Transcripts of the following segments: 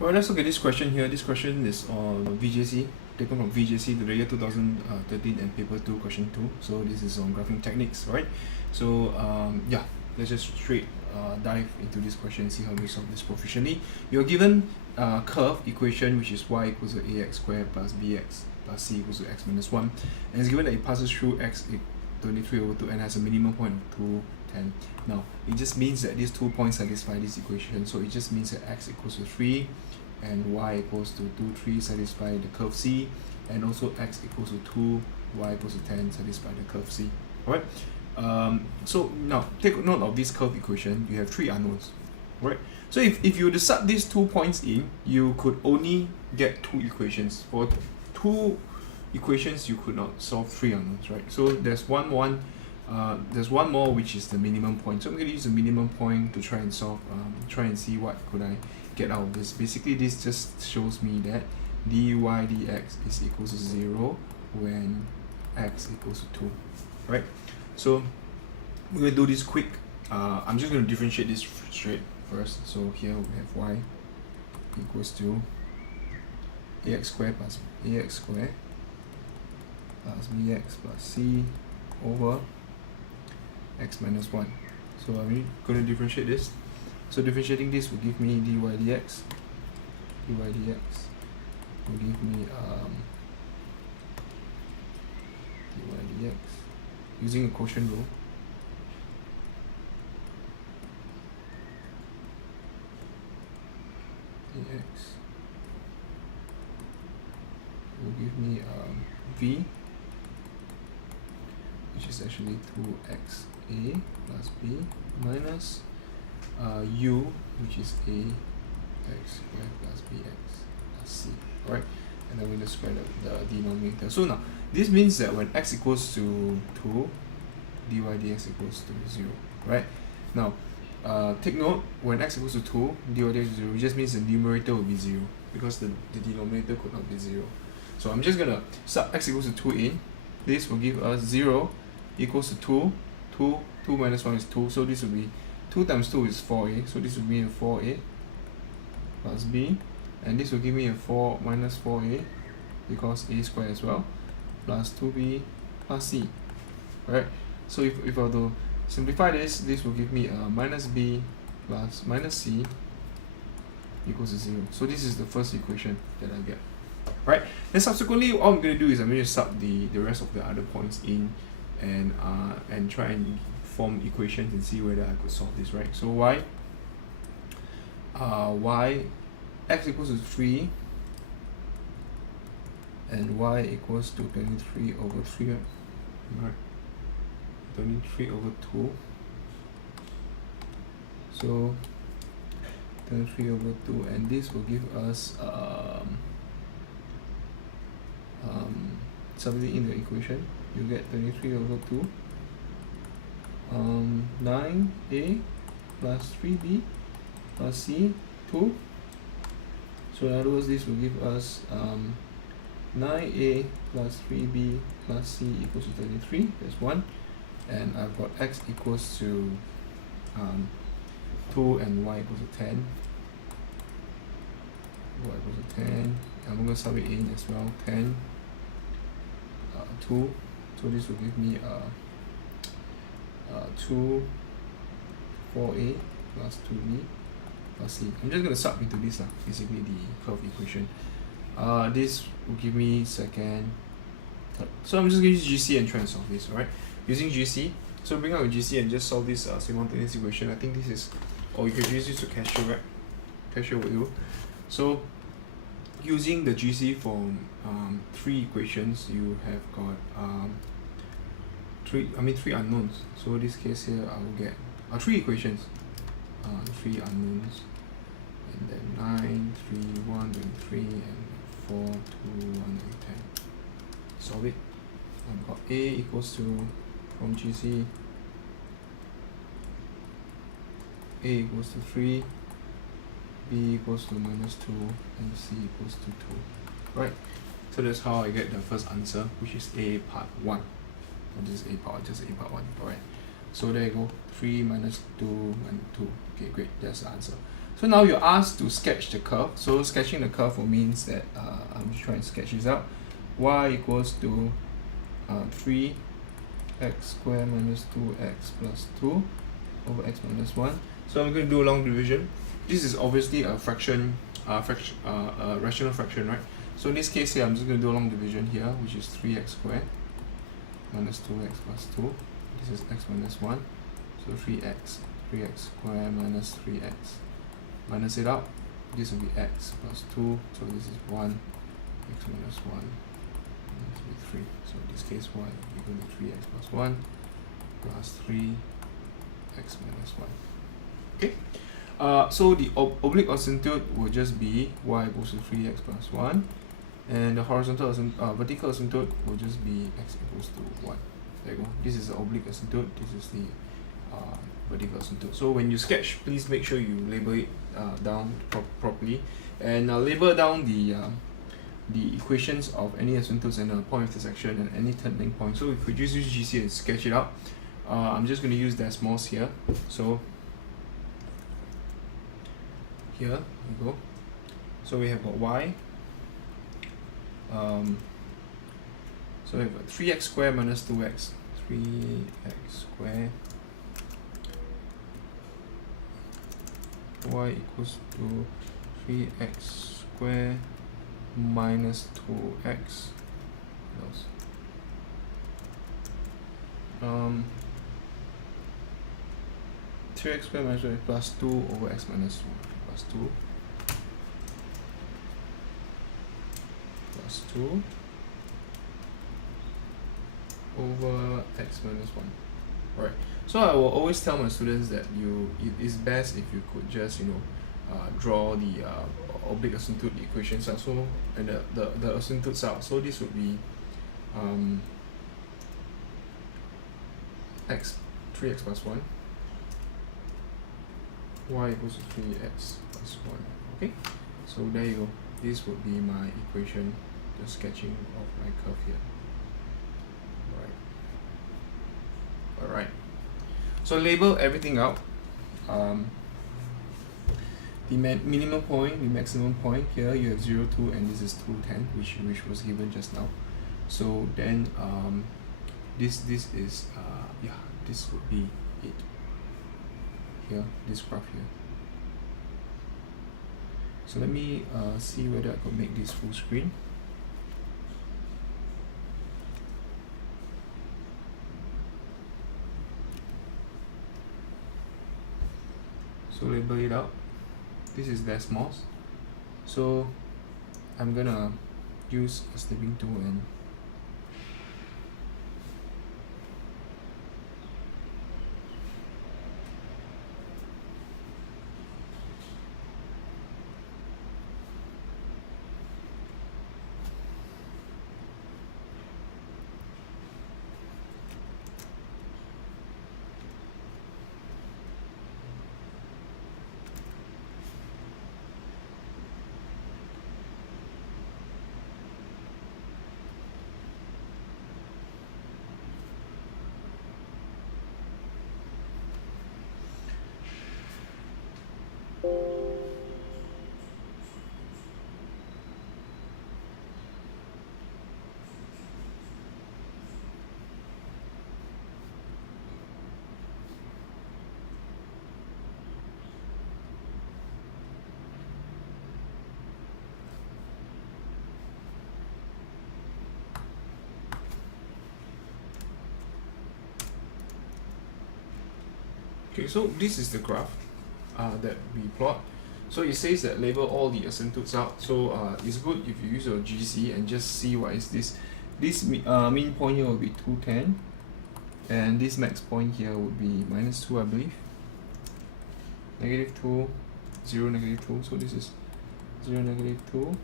Well, let's look at this question here. This question is on VJC, taken from VJC, the year 2013 and paper 2, question 2. So this is on graphing techniques, right? So yeah, let's just straight dive into this question and see how we solve this proficiently. You're given a curve equation which is y equals to ax squared plus bx plus c equals to x minus 1, and it's given that it passes through x 23/2 and has a minimum point of 2, 10. Now it just means that these 2 points satisfy this equation, so it just means that x equals to 3 and y equals to 2, 3 satisfy the curve C, and also x equals to 2, y equals to 10 satisfy the curve C. Alright, so now take note of this curve equation. You have 3 unknowns, right? So if you were to sub these 2 points in, you could only get 2 equations. For 2 equations you could not solve 3 unknowns, right? So there's one more which is the minimum point. So I'm going to use the minimum point to try and solve, try and see what could I get out of this. Basically this just shows me that dy dx is equals to 0 when x equals to 2, right? So we're going to do this quick. I'm just going to differentiate this straight first. So here we have y equals to ax squared plus bx plus c over x minus 1. So I'm going to differentiate this. So differentiating this will give me dy dx. Dy dx will give me dy dx using a quotient rule. Dx will give me v, which is actually 2xa plus b minus u, which is a x squared plus bx plus c. Alright, and then we just square the denominator. So now this means that when x equals to 2, dy dx equals to 0. Right, now take note, when x equals to 2, dy dx is 0, it just means the numerator will be 0 because the denominator could not be 0. So I'm just gonna sub x equals to 2 in. This will give us 0 equals to 2 minus 1 is 2, so this will be 2 times 2 is 4a, so this will be a 4a plus b, and this will give me a 4 minus 4a because a squared as well, plus 2b plus c. Right, so if I were to simplify this, this will give me a minus b plus minus c equals to 0. So this is the first equation that I get. Right, then subsequently all I'm going to do is I'm going to sub the rest of the other points in and try and form equations and see whether I could solve this, right? So y x equals to 3 and y equals to 23 over 3, right? 23 over 2. So 23 over 2, and this will give us substitute in the equation, you get 23 over 2, 9a plus 3b plus c, 2. So in other words, this will give us 9a plus 3b plus c equals to 33. That's 1. And I've got x equals to 2 and y equals to 10. Y equals to 10. I'm going to sub it in as well. 10, 2. So this will give me 2, 4a plus 2b plus c. I'm just going to sub into this, basically the curve equation. This will give me second, third. So I'm just going to use GC and try and solve this, alright? Using GC, so bring out your GC and just solve this simultaneous equation. I think this is, or you could use this to Casio, right? Casio will do. So using the GC for 3 equations, you have got 3 unknowns. So in this case here, I will get 3 equations, 3 unknowns, and then 9, 3, 1, and 3, and 4, 2, 1, and 10. Solve it. I've got a equals to, from GC, a equals to 3, b equals to minus 2, and c equals to 2. Right, so that's how I get the first answer, which is a part 1. Not just a part, just a part 1. Alright, so there you go, 3 minus 2 and 2. Okay, great, that's the answer. So now you're asked to sketch the curve. So sketching the curve means that I'm just trying to sketch this out. Y equals to 3x squared minus 2x plus 2 over x minus 1. So I'm going to do a long division. This is obviously a fraction, rational fraction, right? So in this case here, I'm just going to do a long division here, which is 3x squared minus 2x plus 2. This is x minus 1. So 3x squared minus 3x. Minus it out. This will be x plus 2. So this is 1, x minus 1. This will be 3. So in this case, y equal to 3x plus 1 plus 3x minus 1. Okay. So the oblique asymptote will just be y equals to 3x plus 1, and the horizontal vertical asymptote will just be x equals to 1. There you go. This is the oblique asymptote. This is the vertical asymptote. So when you sketch, please make sure you label it down properly, and label down the equations of any asymptotes and a point of intersection and any turning point. So if we just use GC and sketch it out, I'm just going to use Desmos here. So here we go. So we have got y. So we have got 3x squared minus 2x. 3x squared y equals to 3x squared minus 2x plus 3x squared minus 2x plus 2 over x minus 1 plus 2 plus 2 over x minus 1. Alright, so I will always tell my students that it is best if you could just draw the oblique asymptote equations out, so and the asymptotes out. So this would be 3x plus 1, y equals to 3x plus 1. Okay, so there you go. This would be my equation, the sketching of my curve here. Alright, so label everything out. The minimum point, the maximum point, here you have 0, 2, and this is 2, 10, which was given just now. So then this is yeah, this would be it here, this graph here. So let me see whether I could make this full screen. So label it out. This is Desmos. So I'm gonna use a snipping tool and okay, so this is the graph that we plot. So it says that label all the asymptotes out. So it's good if you use your GC and just see what is this. This mean point here will be 210, and this max point here would be minus 2, I believe. Negative 2, 0, negative 2. So this is 0, negative 2,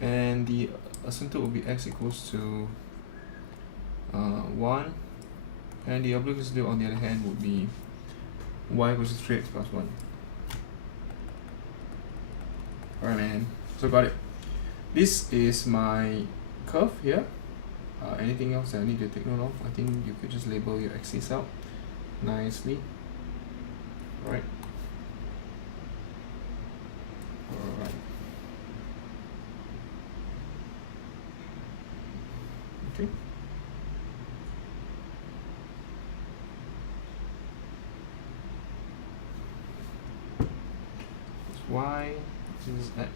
and the asymptote will be x equals to 1, and the oblique asymptote on the other hand would be y equals to 3x plus 1. Alright, man. So got it. This is my curve here. Anything else that I need to take note of? I think you could just label your axis out nicely. Alright. Okay. It's y, this is x.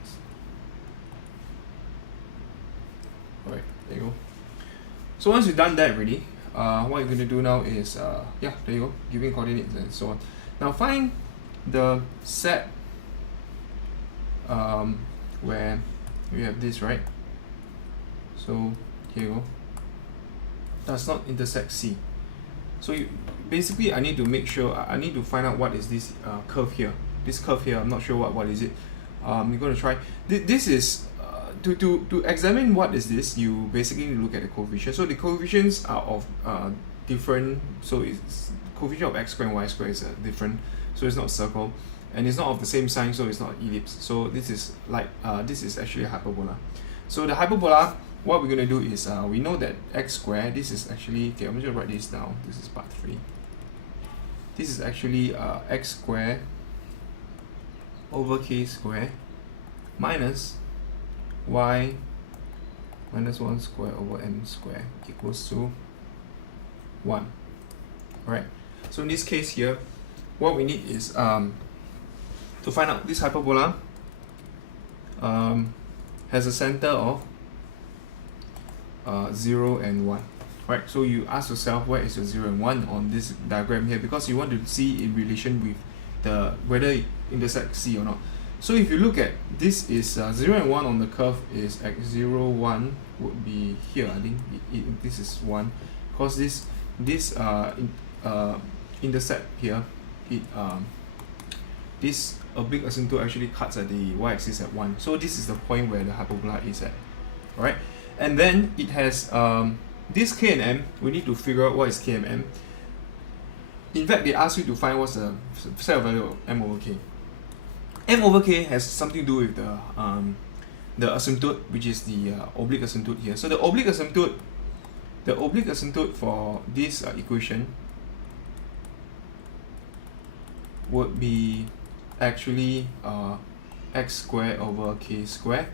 Alright, there you go. So once you've done that already, what you're going to do now is, yeah, there you go, giving coordinates and so on. Now find the set where we have this, right? So here you go, does not intersect C. So basically I need to make sure, I need to find out what is this curve here. This curve here, I'm not sure what is it. You're going to try, this is, to examine what is this, you basically look at the coefficients. So the coefficients are of different, so it's coefficient of x squared and y squared is different, so it's not circle, and it's not of the same sign, so it's not ellipse. So this is like, this is actually a hyperbola. So the hyperbola, what we're going to do is, we know that x squared, this is actually, okay, I'm just going to write this down, this is part 3. This is actually x squared over k squared minus y minus 1 square over m square equals to 1. Alright, so in this case here, what we need is to find out this hyperbola has a center of 0 and 1. Right, so you ask yourself where is your 0 and 1 on this diagram here, because you want to see in relation with the whether it intersects C or not. So if you look at this is 0 and 1 on the curve is x 0, 1 would be here. I think this is 1, because this intercept here, this oblique asymptote actually cuts at the y-axis at 1. So this is the point where the hyperbola is at. Right, and then it has this k and m. We need to figure out what is k and m. In fact, they ask you to find what's the set value of m over k. M over k has something to do with the asymptote, which is the oblique asymptote here. So the oblique asymptote for this equation would be actually x squared over k squared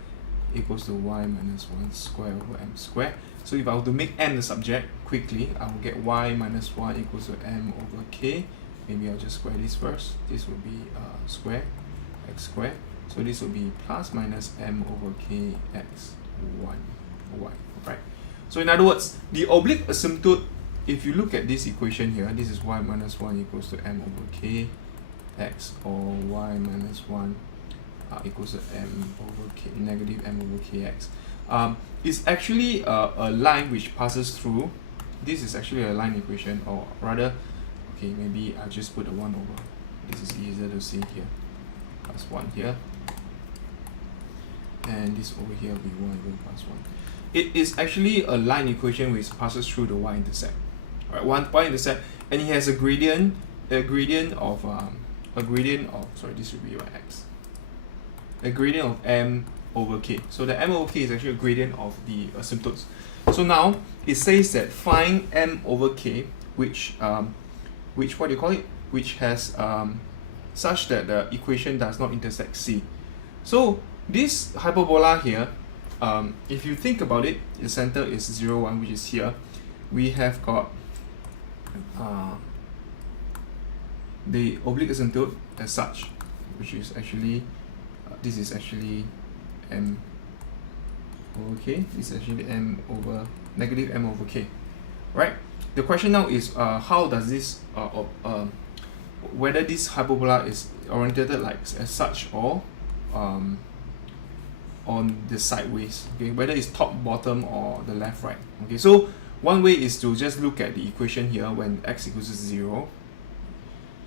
equals to y minus 1 square over m square. So if I were to make m the subject quickly, I will get y minus 1 equals to m over k. Maybe I'll just square this first. This will be square x squared. So this will be plus minus m over k x 1 y. Right. So in other words, the oblique asymptote, if you look at this equation here, this is y minus 1 equals to m over k x, or y minus 1 equals to m over k, negative m over kx. It's actually a line which passes through. This is actually a line equation, or rather, okay, maybe I'll just put a 1 over. This is easier to see here. Plus 1 here. And this over here will be 1 over plus 1. It is actually a line equation which passes through the y-intercept. Right, one y-intercept, and it has a gradient of sorry, this would be your x. A gradient of m over k. So the m over k is actually a gradient of the asymptotes. So now it says that find m over k, which what do you call it? Which has such that the equation does not intersect C. So this hyperbola here, if you think about it, the center is 0, 1, which is here. We have got the oblique asymptote as such, which is actually this is actually m over k. This is actually m over negative m over k. Right. The question now is how does this whether this hyperbola is orientated like as such or on the sideways, okay, whether it's top, bottom, or the left, right. Okay, so one way is to just look at the equation here. When x equals to 0,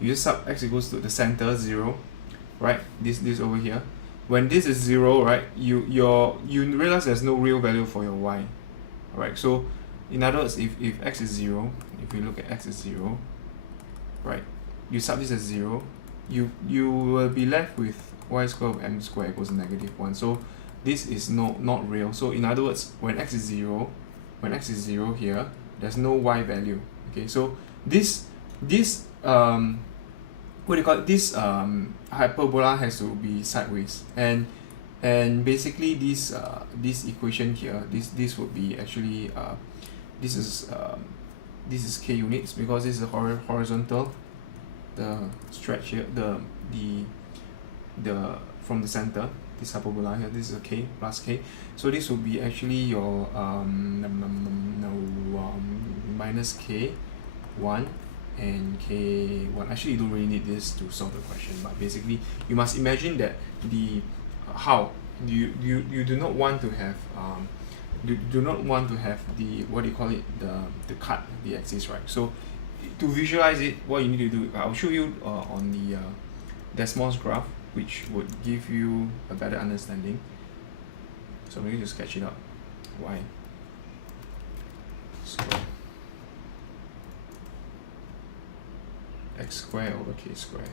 you just sub x equals to the center 0, right? This over here. When this is 0, right, you realize there's no real value for your y. Alright, so in other words, if x is 0, if you look at x is 0, right, you sub this as 0, you will be left with y squared of m squared equals negative 1. So this is not real. So in other words, when x is 0 here, there's no y value. Okay, so this what do you call it? This hyperbola has to be sideways, and basically this equation here, this would be actually this is k units because this is horizontal, the stretch here, the from the center, this hyperbola here, this is a k plus k, so this will be actually your minus k1 and k1. Actually, you don't really need this to solve the question, but basically you must imagine that the how you do not want to have do not want to have the, what do you call it, the cut, the axis, right? So to visualize it, what you need to do, I'll show you on the Desmos graph, which would give you a better understanding. So I'm going to sketch it out. Y square x square over k square.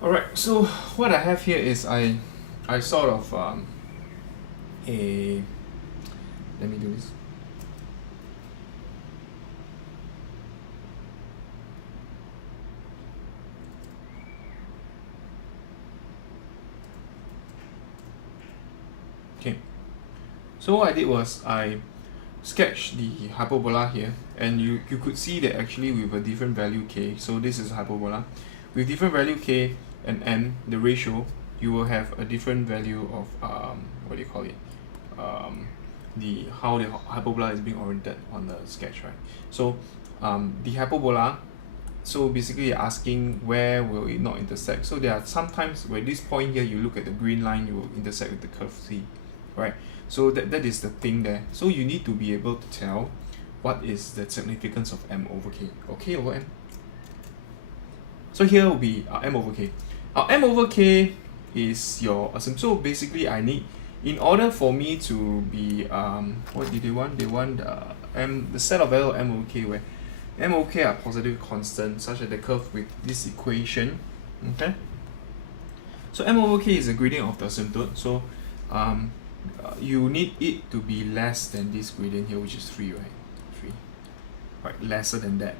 Alright, so what I have here is I sort of let me do this. Okay, so what I did was I sketched the hyperbola here, and you could see that actually with a different value k, so this is hyperbola with different value k and n, the ratio, you will have a different value of what do you call it, the how the hyperbola is being oriented on the sketch, right? So the hyperbola, so basically you're asking where will it not intersect. So there are sometimes where this point here, you look at the green line, you will intersect with the curve C, right? So that is the thing there. So you need to be able to tell what is the significance of m over k, or k over n. So here will be m over k. M over k is your assumption. So basically I need, in order for me to be what did they want? They want the set of value m over k where m over k are positive constant such that the curve with this equation, okay? So m over k is the gradient of the asymptote. So you need it to be less than this gradient here, which is 3, right? 3, right? Lesser than that.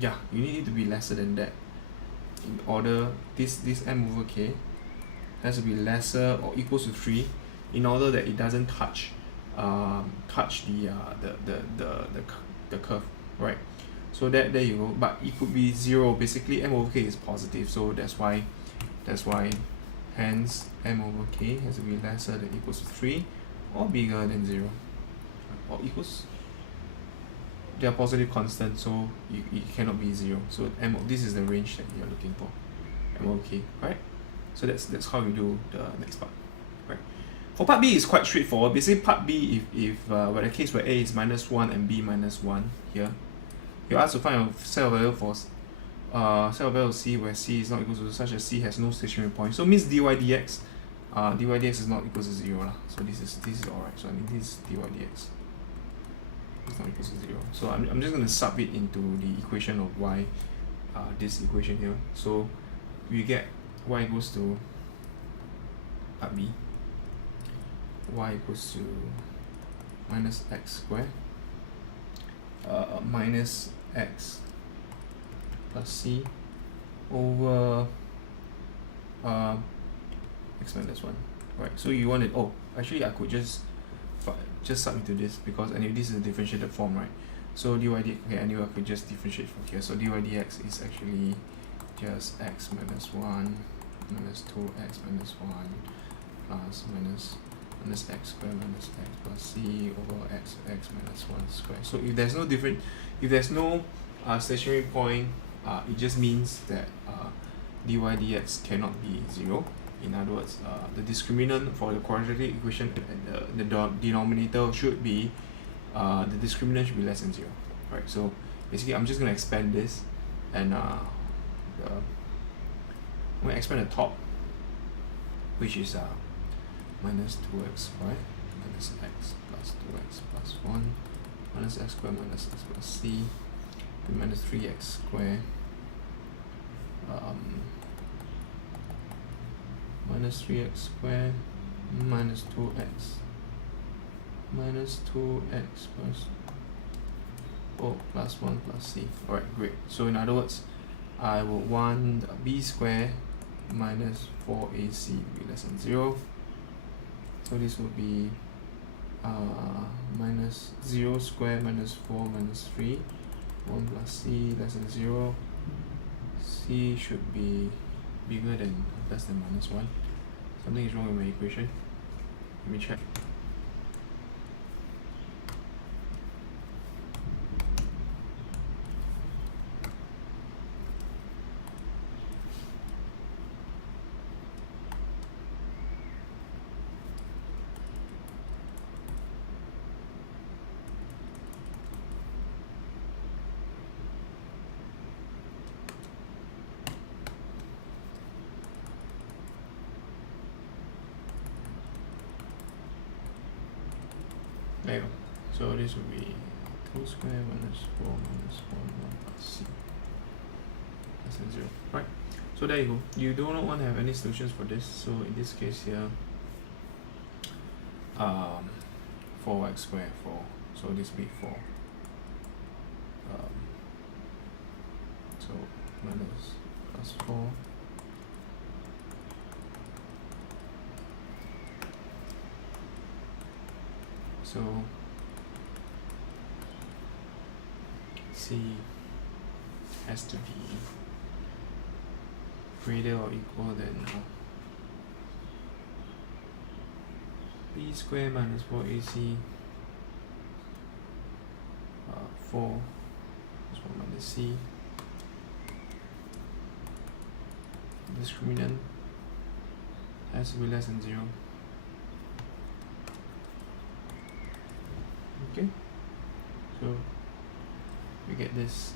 Yeah, you need it to be lesser than that. In order, this m over k has to be lesser or equals to 3 in order that it doesn't touch the curve, right? So there you go. But it could be 0. Basically m over k is positive, so that's why hence m over k has to be lesser than equals to 3 or bigger than 0 or equals, they are positive constant, so it cannot be 0. So this is the range that you're looking for, m over k, right? So that's how you do the next part, right? For part B, it's quite straightforward. Basically, part B, if where the case where a is -1 and b -1 here, you're asked to find a set of value for set of value of c where c is not equal to such as c has no stationary point. So means dy dx is not equal to 0 lah. So this is alright. So I mean this dy dx is not equal to 0. So I'm just going to sub it into the equation of y, this equation here. So we get y equals to part B, y equals to minus x squared minus x plus c over x minus 1, right? So you want it, oh, actually I could just sub into this because anyway this is a differentiated form, right? So dy dx, okay, anyway I could just differentiate from here. So dy dx is actually here's x minus 1 minus 2x minus 1 plus minus x squared minus x plus c over x minus 1 squared. So if there's no different, if there's no stationary point, it just means that dy dx cannot be 0. In other words, the discriminant for the quadratic equation and the denominator should be, the discriminant should be less than 0. Right, so basically I'm just going to expand this, and I'm going to expand the top, which is minus 2xy minus x plus 2x plus 1 minus x squared minus x plus c and minus 3x squared minus 3x squared minus 2x plus 1 plus c. Alright, great. So in other words, I would want b squared minus 4ac to be less than 0. So this would be minus 0 squared minus 4 minus 3, 1 plus c less than 0. C should be bigger than less than minus 1. Something is wrong with my equation. Let me check. There you go. So this would be 2 squared minus 4 minus 1 plus c less than 0. Right. So there you go. You do not want to have any solutions for this. So in this case here, 4x squared 4. So this will be 4. So minus plus 4. So c has to be greater or equal than b squared minus 4ac 4 plus 1 minus c. Discriminant has to be less than 0. Okay, so we get this.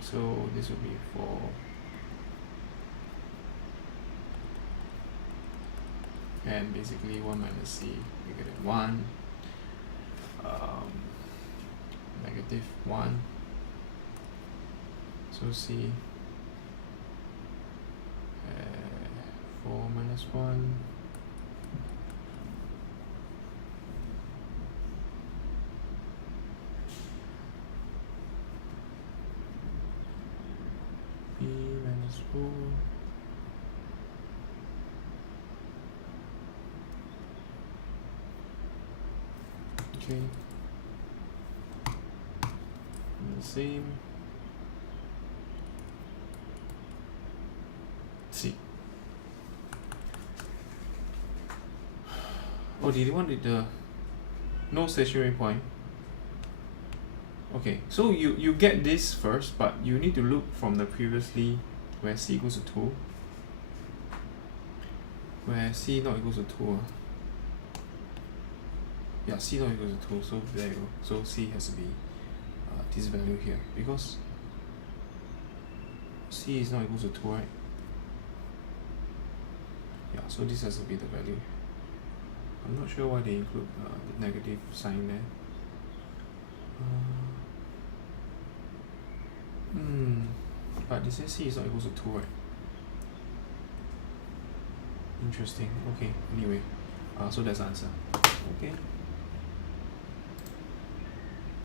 So this will be 4 and basically 1 minus c bigger than 1, negative 1. So c 4 minus 1 b minus 4 okay, and the same c. Oh, did you want the no stationary point? Okay, so you get this first, but you need to look from the previously where c equals to 2, where c not equals to 2. Yeah, c not equals to 2, so there you go. So c has to be this value here, because c is not equal to 2, right? Yeah, so this has to be the value. I'm not sure why they include the negative sign there. But they say c is not equal to 2, right? Interesting. Okay, anyway, so that's the answer. Okay.